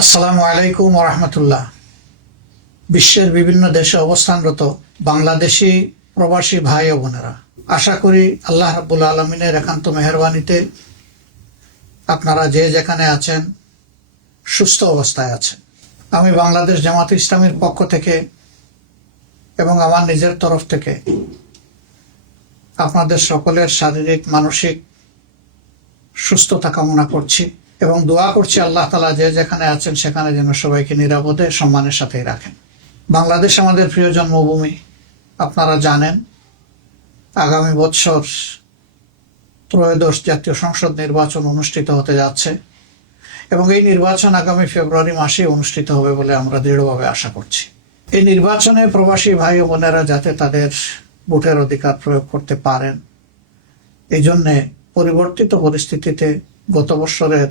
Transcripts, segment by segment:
আসসালামু আলাইকুম ওরহমতুল্লাহ। বিশ্বের বিভিন্ন দেশে অবস্থানরত বাংলাদেশি প্রবাসী ভাই ও বোনেরা, আশা করি আল্লাহ রাব্বুল আলমিনের একান্ত মেহরবানিতে আপনারা যে যেখানে আছেন সুস্থ অবস্থায় আছেন। আমি বাংলাদেশ জামাত ইসলামীর পক্ষ থেকে এবং আমার নিজের তরফ থেকে আপনাদের সকলের শারীরিক মানসিক সুস্থতা কামনা করছি এবং দোয়া করছি আল্লাহ তাআলা যে যেখানে আছেন সেখানে যেন সবাইকে নিরাপদে সম্মানের সাথেই রাখেন। বাংলাদেশ আমাদের প্রিয় জন্মভূমি। আপনারা জানেন আগামী বছর ত্রয়োদশ জাতীয় সংসদ নির্বাচন অনুষ্ঠিত হতে যাচ্ছে এবং এই নির্বাচন আগামী ফেব্রুয়ারি মাসে অনুষ্ঠিত হবে বলে আমরা দৃঢ়ভাবে আশা করছি। এই নির্বাচনে প্রবাসী ভাই ও বোনেরা যাতে তাদের ভোটের অধিকার প্রয়োগ করতে পারেন, এই জন্যে পরিবর্তিত পরিস্থিতিতে গত বছরের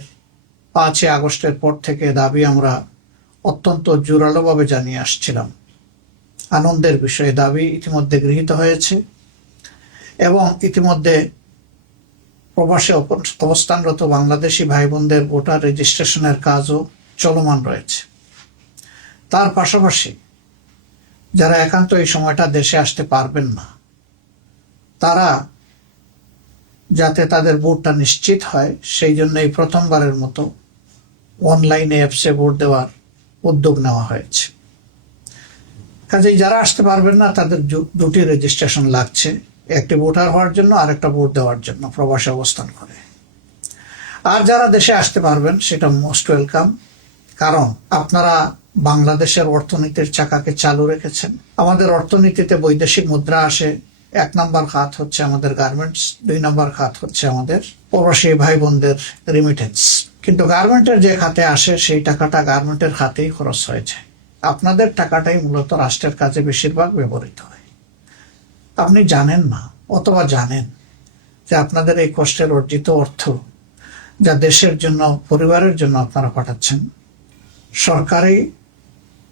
5 আগস্টের পর থেকে দাবি আমরা অত্যন্ত জোরালোভাবে জানিয়ে আসছিলাম। আনন্দের বিষয়ে দাবি ইতিমধ্যে গৃহীত হয়েছে এবং ইতিমধ্যে প্রবাসে অবস্থানরত বাংলাদেশি ভাই বোনদের ভোটার রেজিস্ট্রেশনের কাজও চলমান রয়েছে। তার পাশাপাশি যারা একান্ত এই সময়টা দেশে আসতে পারবেন না, তারা যাতে তাদের ভোটটা নিশ্চিত হয় সেই জন্য এই প্রথমবারের মতো অনলাইনে অ্যাপসে ভোট দেওয়ার উদ্যোগ নেওয়া হয়েছে। কাজেই যারা আসতে পারবেন না তাদের দুটি রেজিস্ট্রেশন লাগছে, একটি ভোটার হওয়ার জন্য আর একটা ভোট দেওয়ার জন্য প্রবাসে অবস্থান করে। আর যারা দেশে আসতে পারবেন সেটা মোস্ট ওয়েলকাম, কারণ আপনারা বাংলাদেশের অর্থনীতির চাকাকে চালু রেখেছেন। আমাদের অর্থনীতিতে বৈদেশিক মুদ্রা আসে, 1 নম্বর খাত হচ্ছে আমাদের গার্মেন্টস, 2 নম্বর খাত হচ্ছে আমাদের প্রবাসী ভাই বোনদের রিমিটেন্স। কিন্তু গার্মেন্টের যে খাতে আসে সেই টাকাটা গার্মেন্টের খাতেই খরচ হয়েছে। আপনাদের টাকাটাই মূলত রাষ্ট্রের কাজে বেশিরভাগ ব্যবহৃত হয়। আপনি জানেন না অথবা জানেন যে আপনাদের এই কষ্টের অর্জিত অর্থ যা দেশের জন্য, পরিবারের জন্য আপনারা পাঠাচ্ছেন, সরকারি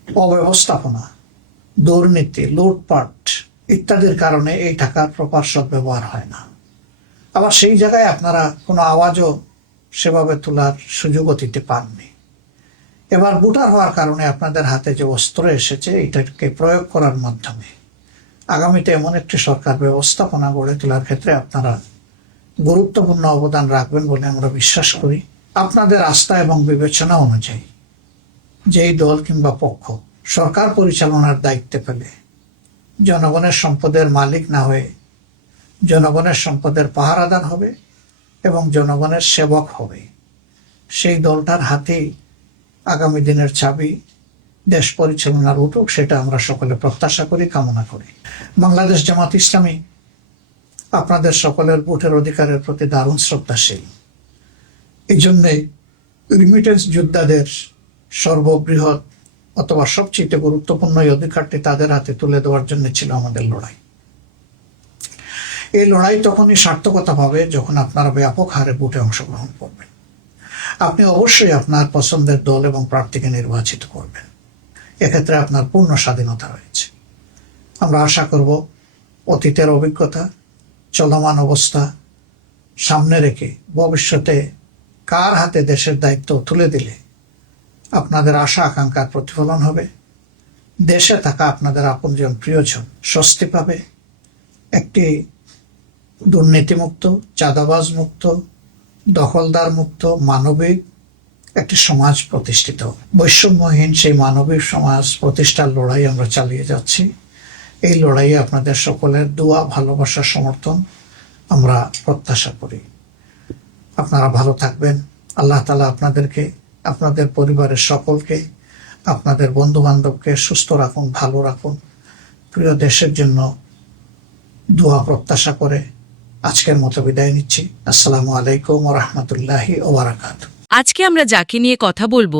অব্যবস্থাপনা, দুর্নীতি, লুটপাট ইত্যাদির কারণে এই টাকার প্রপার সদ্ব্যবহার হয় না। আবার সেই জায়গায় আপনারা কোনো আওয়াজও সেভাবে তোলার সুযোগও দিতে পাননি। এবার ভোটার হওয়ার কারণে আপনাদের হাতে যে অস্ত্র এসেছে এটাকে প্রয়োগ করার মাধ্যমে আগামীতে এমন একটি সরকার ব্যবস্থাপনা গড়ে তোলার ক্ষেত্রে আপনারা গুরুত্বপূর্ণ অবদান রাখবেন বলে আমরা বিশ্বাস করি। আপনাদের আস্থা এবং বিবেচনা অনুযায়ী যেই দল কিংবা পক্ষ সরকার পরিচালনার দায়িত্বে পেলে জনগণের সম্পদের মালিক না হয়ে জনগণের সম্পদের পাহারাদার হবে এবং জনগণের সেবক হবে, সেই দলটার হাতেই আগামী দিনের চাবি দেশ পরিচালনার উঠুক, সেটা আমরা সকলে প্রত্যাশা করি, কামনা করি। বাংলাদেশ জামাত ইসলামী আপনাদের সকলের ভোটের অধিকারের প্রতি দারুণ শ্রদ্ধাশীল। এই জন্যে রিমিটেন্স যোদ্ধাদের সর্ববৃহৎ অথবা সবচেয়ে গুরুত্বপূর্ণ এই অধিকারটি তাদের হাতে তুলে দেওয়ার জন্য ছিল আমাদের লড়াই। এই লড়াই তখনই সার্থকতা পাবে যখন আপনারা ব্যাপক হারে ভোটে অংশগ্রহণ করবেন। আপনি অবশ্যই আপনার পছন্দের দল এবং প্রার্থীকে নির্বাচিত করবেন, এক্ষেত্রে আপনার পূর্ণ স্বাধীনতা রয়েছে। আমরা আশা করব অতীতের অভিজ্ঞতা, চলমান অবস্থা সামনে রেখে ভবিষ্যতে কার হাতে দেশের দায়িত্ব তুলে দিলে আপনাদের আশা আকাঙ্ক্ষার প্রতিফলন হবে, দেশে থাকা আপনাদের আপনজন প্রিয়জন স্বস্তি পাবে, একটি দুর্নীতিমুক্ত, চাঁদাবাজ মুক্ত, দখলদার মুক্ত, মানবিক একটি সমাজ প্রতিষ্ঠিত, বৈষম্যহীন সেই মানবিক সমাজ প্রতিষ্ঠার লড়াই আমরা চালিয়ে যাচ্ছি। এই লড়াইয়ে আপনাদের সকলের দোয়া, ভালোবাসা, সমর্থন আমরা প্রত্যাশা করি। আপনারা ভালো থাকবেন। আল্লাহ তাআলা আপনাদেরকে, আপনাদের পরিবারের সকলকে, আপনাদের বন্ধু বান্ধবকে সুস্থ রাখুন, ভালো রাখুন। প্রিয় দেশের জন্য দোয়া প্রত্যাশা করে আজকের মতো বিদায় নিচ্ছি। আসসালামু আলাইকুম ওয়া রাহমাতুল্লাহি ওয়া বারাকাতুহু। আজকে আমরা যাকে নিয়ে কথা বলবো